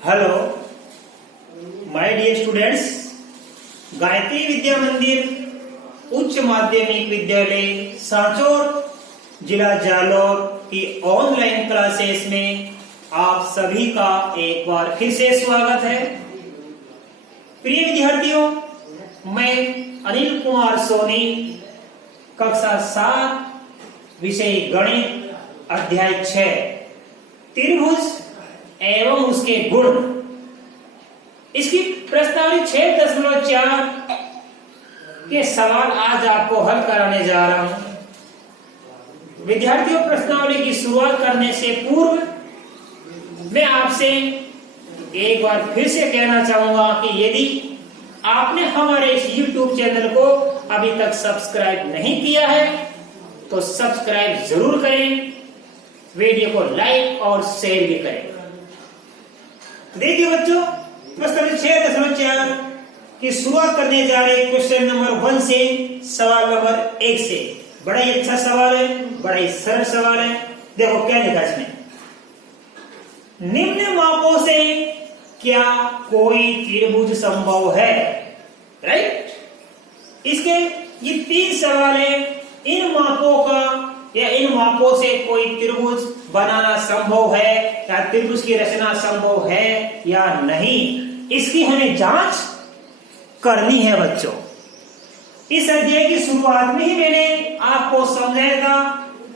Hello my dear students, Gayatri Vidya Mandir उच्च माध्यमिक विद्यालय सांचौर जिला जालौर की ऑनलाइन क्लासेस में आप सभी का एक बार फिर से स्वागत है। प्रिय विद्यार्थियों, मैं अनिल कुमार सोनी, कक्षा 7, विषय गणित, अध्याय 6 त्रिभुज एवं उसके गुण, इसकी प्रश्नावली 6.4 के सवाल आज आपको हल कराने जा रहा हूं। विद्यार्थियों, प्रश्नावली की शुरुआत करने से पूर्व मैं आपसे एक बार फिर से कहना चाहूंगा कि यदि आपने हमारे इस YouTube चैनल को अभी तक सब्सक्राइब नहीं किया है तो सब्सक्राइब जरूर करें, वीडियो को लाइक और शेयर भी करें। देखिए बच्चों, प्रश्न 6.4 की शुरुआत करने जा रहे क्वेश्चन नंबर 1 से सवाल नंबर 1 से। बड़ा ही अच्छा सवाल है, बड़ा ही सरल सवाल है। देखो क्या लिखा इसमें, निम्न मापों से क्या कोई त्रिभुज संभव है। राइट, इसके ये 3 सवाल है। इन मापों का या इन मापों से कोई त्रिभुज बनाना संभव है या त्रिभुज की रचना संभव है या नहीं, इसकी हमें जांच करनी है बच्चों। इस अध्याय की शुरुआत में ही मैंने आपको समझाया था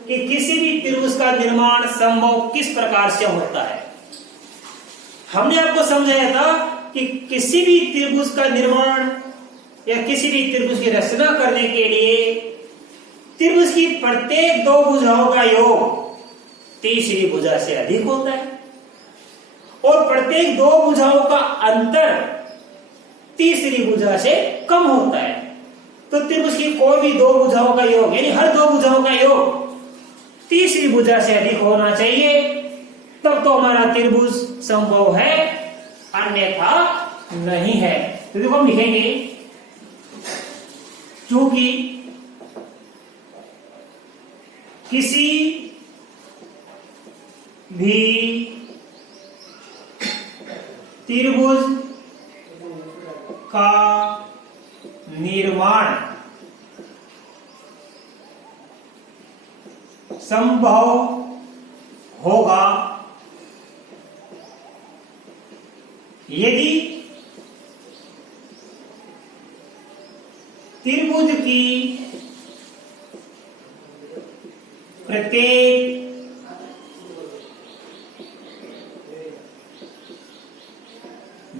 कि किसी भी त्रिभुज का निर्माण संभव किस प्रकार से होता है। हमने आपको समझाया था कि किसी भी त्रिभुज का निर्माण या किसी भी त्रिभुज की रचना करने के लिए त्रिभुज की प्रत्येक 2 भुजाओं का योग तीसरी भुजा से अधिक होता है और प्रत्येक 2 भुजाओं का अंतर तीसरी भुजा से कम होता है। तो त्रिभुज की कोई भी 2 भुजाओं का योग यानी हर 2 भुजाओं का योग तीसरी भुजा से अधिक होना चाहिए, तब तो हमारा त्रिभुज संभव है, अन्यथा नहीं है। तो देखो हम लिखेंगे, चूंकि किसी भी त्रिभुज का निर्माण संभव होगा यदि त्रिभुज की प्रत्येक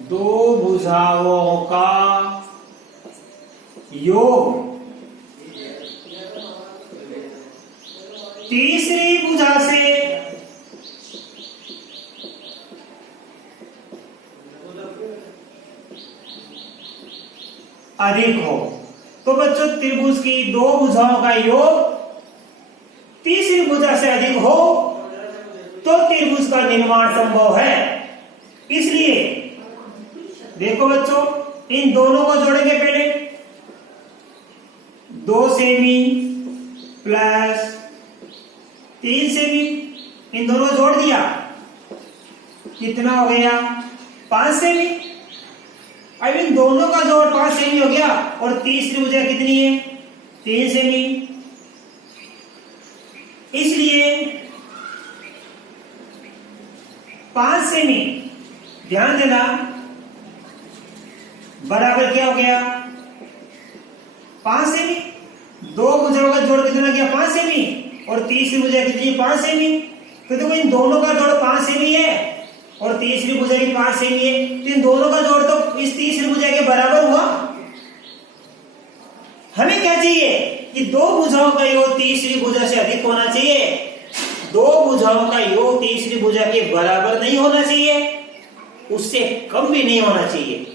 2 भुजाओं का योग तीसरी भुजा से अधिक हो। तो बच्चों, त्रिभुज की 2 भुजाओं का योग तीसरी भुजा से अधिक हो तो त्रिभुज का निर्माण संभव है। इसलिए देखो बच्चों, इन दोनों को जोड़ेंगे। पहले 2 सेमी प्लस 3 सेमी, इन दोनों को जोड़ दिया, कितना हो गया 5 सेमी। अब इन दोनों का जोड़ 5 सेमी हो गया और तीसरी भुजा कितनी है 3 सेमी। इसलिए 5 सेमी, ध्यान देना, बराबर क्या हो गया 5 सेमी। 2 भुजाओं का जोड़ कितना गया 5 सेमी और तीसरी भुजा कितनी 5 सेमी। तो देखो इन दोनों का जोड़ 5 सेमी है और तीसरी भुजा की 5 सेमी है, तो इन दोनों का जोड़ तो इस तीसरी भुजा के बराबर हुआ। हमें क्या चाहिए कि 2 भुजाओं का योग तीसरी भुजा से अधिक होना चाहिए। 2 भुजाओं का योग तीसरी भुजा के बराबर नहीं होना चाहिए, उससे कम भी नहीं होना चाहिए।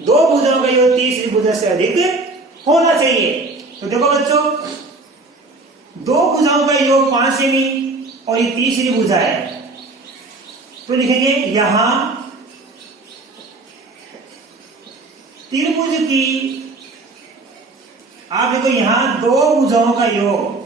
2 भुजाओं का योग तीसरी भुजा से अधिक होना चाहिए। तो देखो बच्चों, 2 भुजाओं का योग 5 सेमी और ये तीसरी भुजा है, तो लिखेंगे यहां त्रिभुज की, आप देखो यहां 2 भुजाओं का योग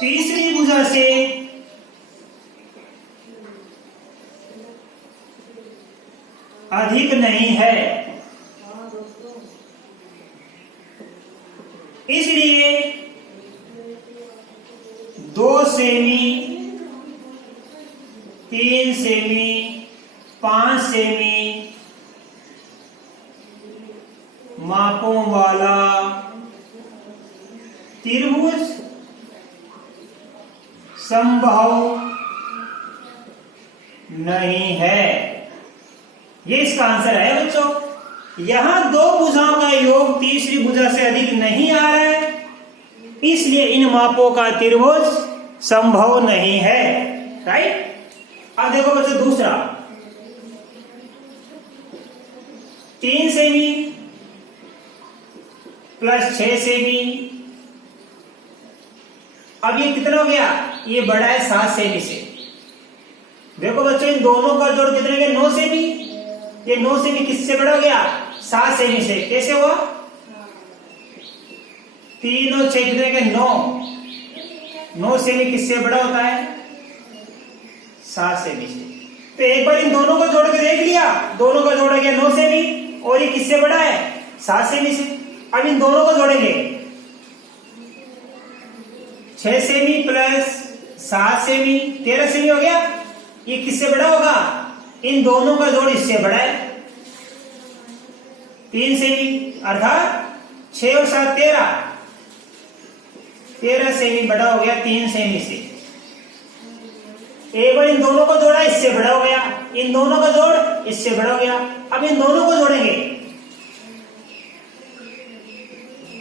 तीसरी भुजा से अधिक नहीं है, इसलिए 2 सेमी, 3 सेमी, 5 सेमी मापों वाला त्रिभुज संभव नहीं है। ये इसका आंसर है बच्चों। यहां 2 भुजाओं का योग तीसरी भुजा से अधिक नहीं आ रहा है, इसलिए इन मापों का त्रिभुज संभव नहीं है। राइट। अब देखो बच्चों दूसरा, 3 सेमी प्लस 6 सेमी। अब ये कितना हो गया? ये बड़ा है 7 सेमी से। देखो बच्चों इन दोनों का जोड़ कितने के? 9 सेमी। ये 9 सेमी किससे बड़ा हो गया? 7 सेमी से। कैसे हुआ? 3 और 6 कितने के? 9। 9 सेमी किससे बड़ा होता है? 7 सेमी से। तो एक बार इन दोनों को जोड़ के देख लिया, दोनों का जोड़ा गया 9 सेमी और ये किससे बड़ा है? 7 सेमी से। अब इन दोनों को जोड़ेंगे, 6 सेमी प्लस 7 सेमी 13 सेमी हो गया। ये किससे बड़ा होगा? इन दोनों का जोड़ इससे बड़ा है, 3 सेमी, अर्थात 6 और 7 13 सेमी बड़ा हो गया 3 सेमी से। एक बार इन दोनों को जोड़ा, इससे बड़ा हो गया, इन दोनों का जोड़ इससे बड़ा हो गया। अब इन दोनों को जोड़ेंगे,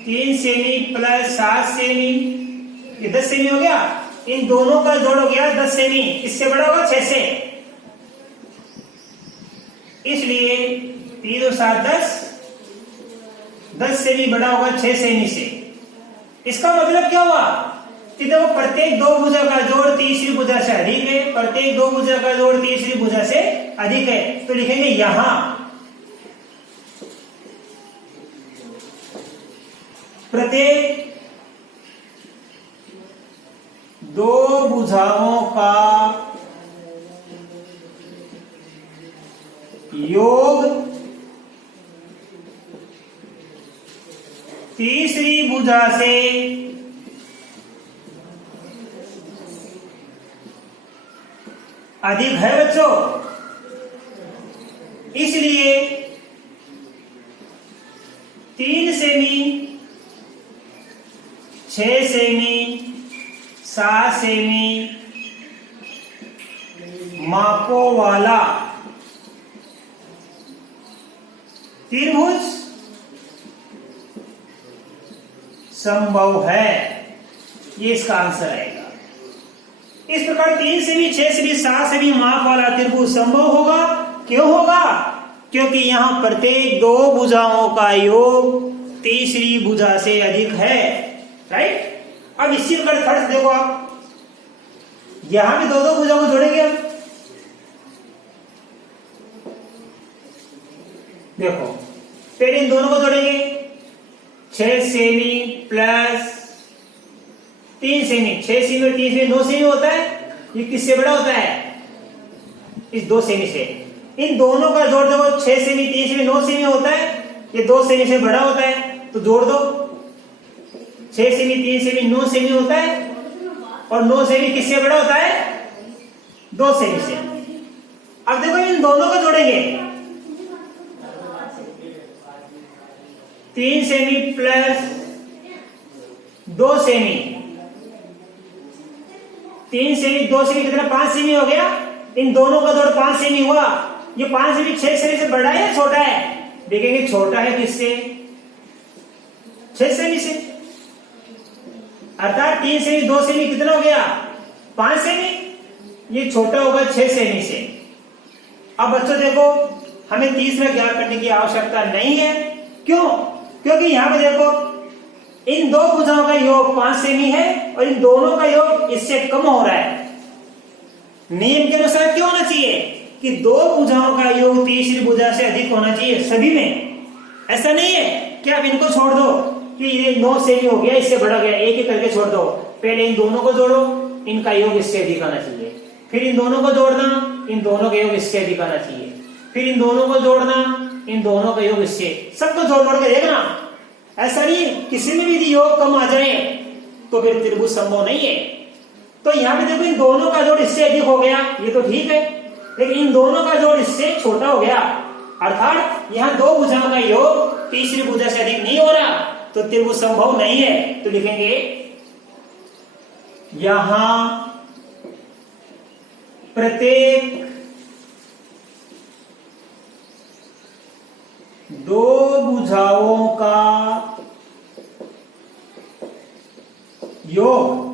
3 सेमी प्लस 7 सेमी, ये 10 सेमी हो गया। इन दोनों का जोड़ हो गया 10 सेमी, इससे बड़ा होगा 6 से, इसलिए 3 और 7 10 सेमी बड़ा होगा 6 सेमी से। इसका मतलब क्या हुआ कि देखो प्रत्येक 2 भुजा का जोड़ तीसरी भुजा से अधिक है, प्रत्येक 2 भुजा का जोड़ तीसरी भुजा से अधिक है। तो लिखेंगे यहां प्रत्येक 2 भुजाओं का योग तीसरी भुजा से अधिक है बच्चों, इसलिए 3 सेमी, 6 सेमी, 7 सेमी मापों वाला त्रिभुज संभव है। ये इसका आंसर आएगा। इस प्रकार 3 सेमी, 6 सेमी, 7 सेमी माप वाला त्रिभुज संभव होगा। क्यों होगा? क्योंकि यहां प्रत्येक 2 भुजाओं का योग तीसरी भुजा से अधिक है। राइट। अब इसी प्रकार फर्स्ट देखो आप, यहां भी 2 भुजाओं को जोड़ेंगे हम। देखो फिर इन दोनों को जोड़ेंगे, 6 सेमी प्लस 3 सेमी, 6 सेमी और 3 सेमी 9 सेमी होता है। ये किससे बड़ा होता है? इस 2 सेमी से। इन दोनों का जोड़ देखो, 6 सेमी, 3 सेमी, 9 सेमी होता है। ये 2 सेमी से बड़ा होता है, तो जोड़ दो। 6 सेमी, 3 सेमी, 9 सेमी होता है और 9 सेमी किससे बड़ा होता है? 2 सेमी से। अब देखो इन दोनों को जोड़ेंगे, 3 semi plus 2 semi, 3 semi 2 semi कितना? 5 सेमी हो गया। इन दोनों का जोड़ 5 सेमी हुआ। ये 5 सेमी 6 सेमी से बड़ा है या छोटा है? देखेंगे छोटा है किससे? 6 सेमी से। अर्थात 3 सेमी 2 सेमी कितना हो गया? 5 सेमी। ये छोटा होगा 6 सेमी से। अब बच्चों देखो हमें तीसरा ज्ञात करने की आवश्यकता नहीं है। क्यों? क्योंकि यहां पर देखो इन 2 भुजाओं का योग 5 सेमी है और इन दोनों का योग इससे कम हो रहा है। नियम के अनुसार क्यों होना चाहिए कि 2 भुजाओं का योग तीसरी भुजा से अधिक होना चाहिए सभी में। ऐसा नहीं है कि आप इनको छोड़ दो कि ये 9 सेमी हो गया, इससे बड़ा गया, एक ही करके छोड़ दो। पहले इन दोनों को जोड़ो, इनका योग इससे अधिक आना चाहिए, फिर इन दोनों को जोड़ना, इन दोनों का योग इससे अधिक आना चाहिए, फिर इन दोनों को जोड़ना, इन दोनों का योग इससे, सबको जोड़ के देखना। ऐसा नहीं किसी में भी यदि योग कम आ जाए तो फिर त्रिभुज संभव नहीं है। तो यहाँ पे देखो इन दोनों का जोड़ इससे अधिक हो गया, ये तो ठीक है, लेकिन इन दोनों का जोड़ इससे छोटा हो गया, अर्थात यहाँ दो भुजाओं का योग तीसरी भुजा से अधिक नहीं हो रहा, तो त्रिभुज संभव नहीं है। तो लिखेंगे यहां प्रत्येक दो भुजाओं का योग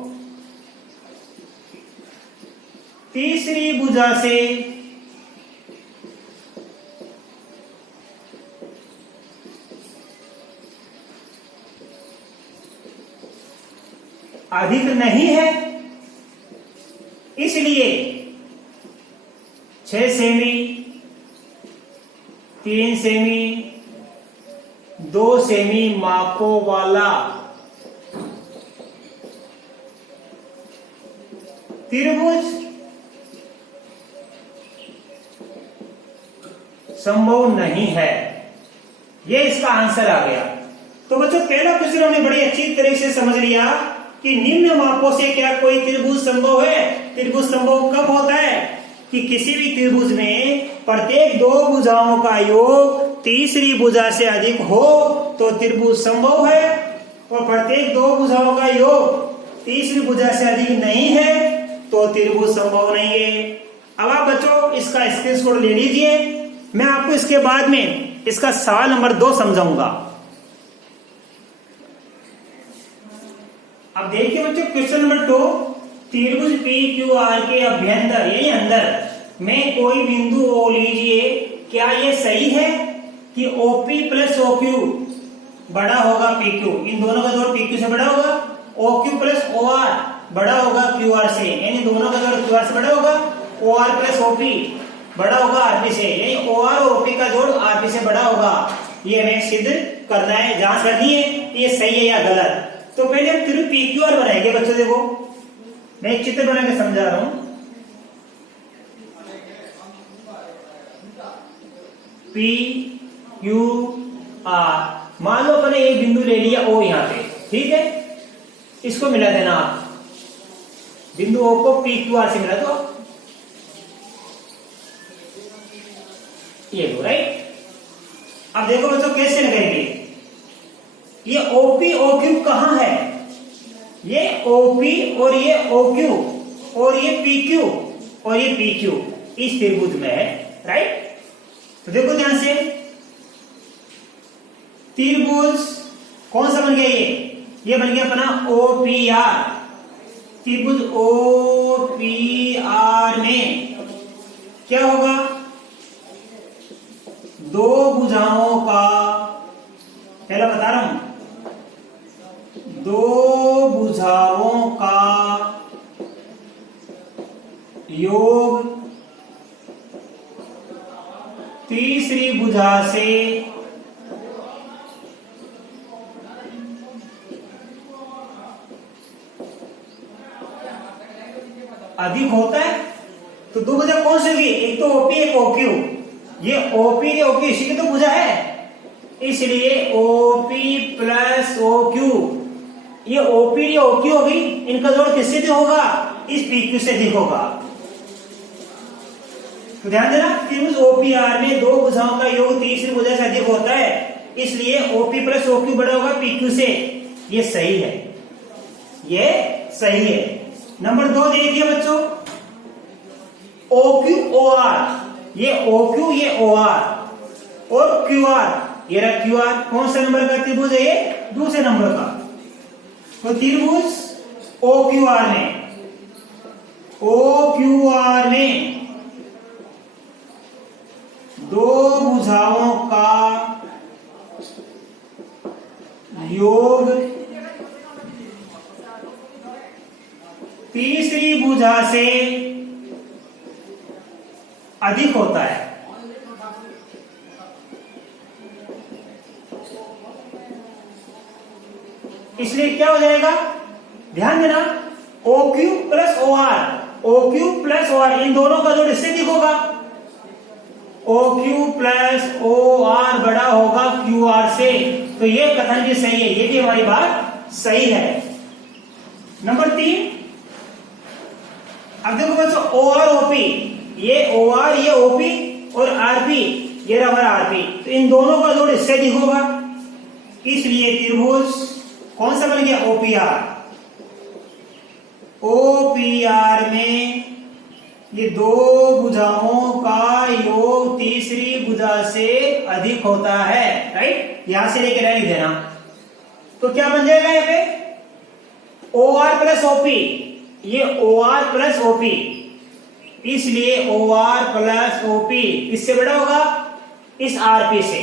तीसरी भुजा से अधिक नहीं है, इसलिए 6 सेमी, 3 सेमी, 2 सेमी मापों वाला त्रिभुज संभव नहीं है। ये इसका आंसर आ गया। तो बच्चों पहला क्वेश्चन हमने बड़ी अच्छी तरह से समझ लिया कि निम्न मापों से क्या कोई त्रिभुज संभव है। त्रिभुज संभव कब होता है कि किसी भी त्रिभुज में प्रत्येक दो भुजाओं का योग तीसरी भुजा से अधिक हो तो त्रिभुज संभव है, और प्रत्येक दो भुजाओं का योग तीसरी भुजा से अधिक नहीं है तो त्रिभुज संभव नहीं है। अब आप बच्चों इसका स्क्रीनशॉट ले लीजिए, मैं आपको इसके बाद में इसका सवाल नंबर 2 समझाऊंगा। अब देखिए बच्चों क्वेश्चन नंबर 2, त्रिभुज पी क्यू आर के अभ्यंतर यानी अंदर में कोई बिंदु ओ लीजिए, क्या ये सही है कि ओपी प्लस ओक्यू बड़ा होगा पी क्यू, इन दोनों का जोड़ पी क्यू से बड़ा होगा, ओक्यू प्लस ओ आर बड़ा होगा क्यू आर से, यानी दोनों का जोड़ क्यू आर से बड़ा होगा, ओ आर प्लस ओपी बड़ा होगा आरपी से, यानी ओ आर और ओपी का जोड़ आरपी से बड़ा होगा। ये हमें सिद्ध करना है, जांच करनी है ये सही है या गलत। तो पहले हम त्रिभुज पी क्यू आर बनाएंगे बच्चों, देखो मैं एक चित्र बना के समझा रहा हूं। पी क्यू आर, मान लो अपने एक बिंदु ले लिया ओ यहां पे, ठीक है, इसको मिला देना आप, बिंदु ओ को पी क्यू आर से मिला दो, ये दो, राइट। अब देखो बच्चों कैसे लगाएंगे, ये ओपी ओक्यू कहां है, ये ओपी और ये ओक्यू और ये पीक्यू और ये पीक्यू इस त्रिभुज में है, राइट। तो देखो ध्यान से, त्रिभुज कौन सा बन गया, ये बन गया अपना ओपीआर। त्रिभुज ओपीआर में क्या होगा, दो भुजाओं का, पहला बता रहा हूं, दो भुजाओं का योग तीसरी भुजा से अधिक होता है। तो दो भुजा कौन सी होगी, एक तो ओपी एक ओक्यू, ये ओपी ओक्यू इसी की तो भुजा है, इसलिए ओपी प्लस ओक्यू, ये ओपी ओक्यू होगी, इनका जोड़ किससे अधिक होगा, इस पीक्यू से अधिक होगा। तो ध्यान देना, त्रिभुज ओपीआर में दो भुजाओं का योग तीसरी भुजा से अधिक होता है, इसलिए ओपी प्लस ओक्यू बड़ा होगा पीक्यू से, ये सही है, ये सही है। नंबर 2 देखिए बच्चों, ओक्यू ओ आर, ये ओक्यू ये ओ आर और क्यू आर, ये रहा क्यू आर, कौन सा नंबर का त्रिभुज है, ये दूसरे नंबर का। तो त्रिभुज ओ क्यू आर में दो भुजाओं का योग तीसरी भुजा से अधिक होता है। इसलिए क्या हो जाएगा, ध्यान देना, OQ plus OR, OQ plus OR इन दोनों का जोड़ इससे अधिक होगा। OQ प्लस OR बड़ा होगा QR से, तो ये कथन भी सही है, ये भी हमारी बात सही है। नंबर 3, अब देखो बच्चों OR OP, ये OR ये OP और RP ये हमारा RP, तो इन दोनों का जोड़ इससे अधिक होगा, इसलिए त्रिभुज कौन सा बन गया OPR। OPR में ये दो भुजाओं का योग तीसरी भुजा से अधिक होता है, राइट, यहां से लेकर लिख देना। तो क्या बन जाएगा यहाँ पे OR प्लस OP, ये OR प्लस OP, इसलिए OR प्लस OP इससे बड़ा होगा इस RP से।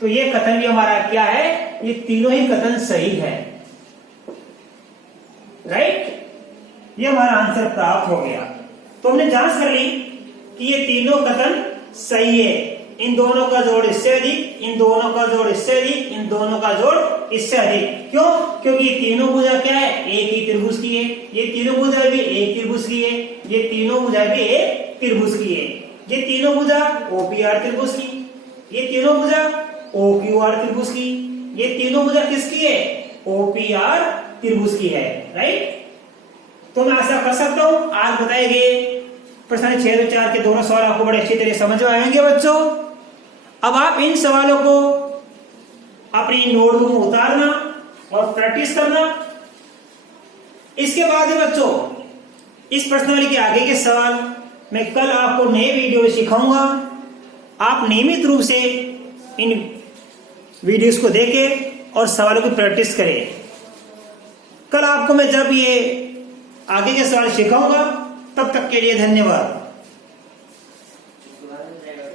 तो ये कथन भी हमारा क्या है, ये तीनों ही कथन सही है, राइट, ये हमारा आंसर प्राप्त हो गया। तो हमने जांच कर ली कि ये तीनों कथन सही है, इन दोनों का जोड़ इससे अधिक, इन दोनों का जोड़ इससे अधिक, इन दोनों का जोड़ इससे अधिक। क्यों? क्योंकि ये तीनों भुजा क्या है, एक ही त्रिभुज की है, ये तीनों भुजा भी एक त्रिभुज की है, ये तीनों भुजा भी एक त्रिभुज की है, ये तीनों भुजा OPR त्रिभुज की, ये तीनों भुजा OQR त्रिभुज की, ये तीनों भुजा किसकी है, OPR त्रिभुज की है, राइट। तो मैं ऐसा कर सकता हूं, आज बताए गए प्रश्न 6 और 4 के दोनों सवाल आपको बड़े अच्छी तरह समझ में आएंगे बच्चों। अब आप इन सवालों को अपनी नोटबुक में उतारना और प्रैक्टिस करना। इसके बाद ही बच्चों इस प्रश्नावली के आगे के सवाल मैं कल आपको नए वीडियो में सिखाऊंगा। आप नियमित रूप से इन वीडियोस को देखें और सवालों की प्रैक्टिस करें। कल आपको मैं जब ये आगे के सवाल सिखाऊंगा, तब तक के लिए धन्यवाद।